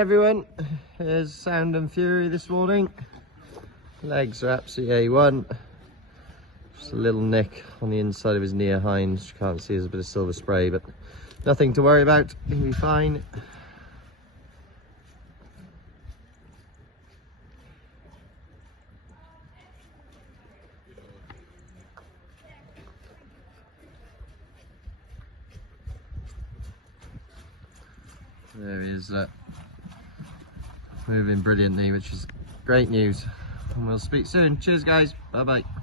everyone, here's Sound and Fury this morning. Legs are absolutely A1. Just a little nick on the inside of his near hind, which you can't see, there's a bit of silver spray, but nothing to worry about, he'll be fine. There he is, moving brilliantly, which is great news. And we'll speak soon. Cheers guys, bye bye.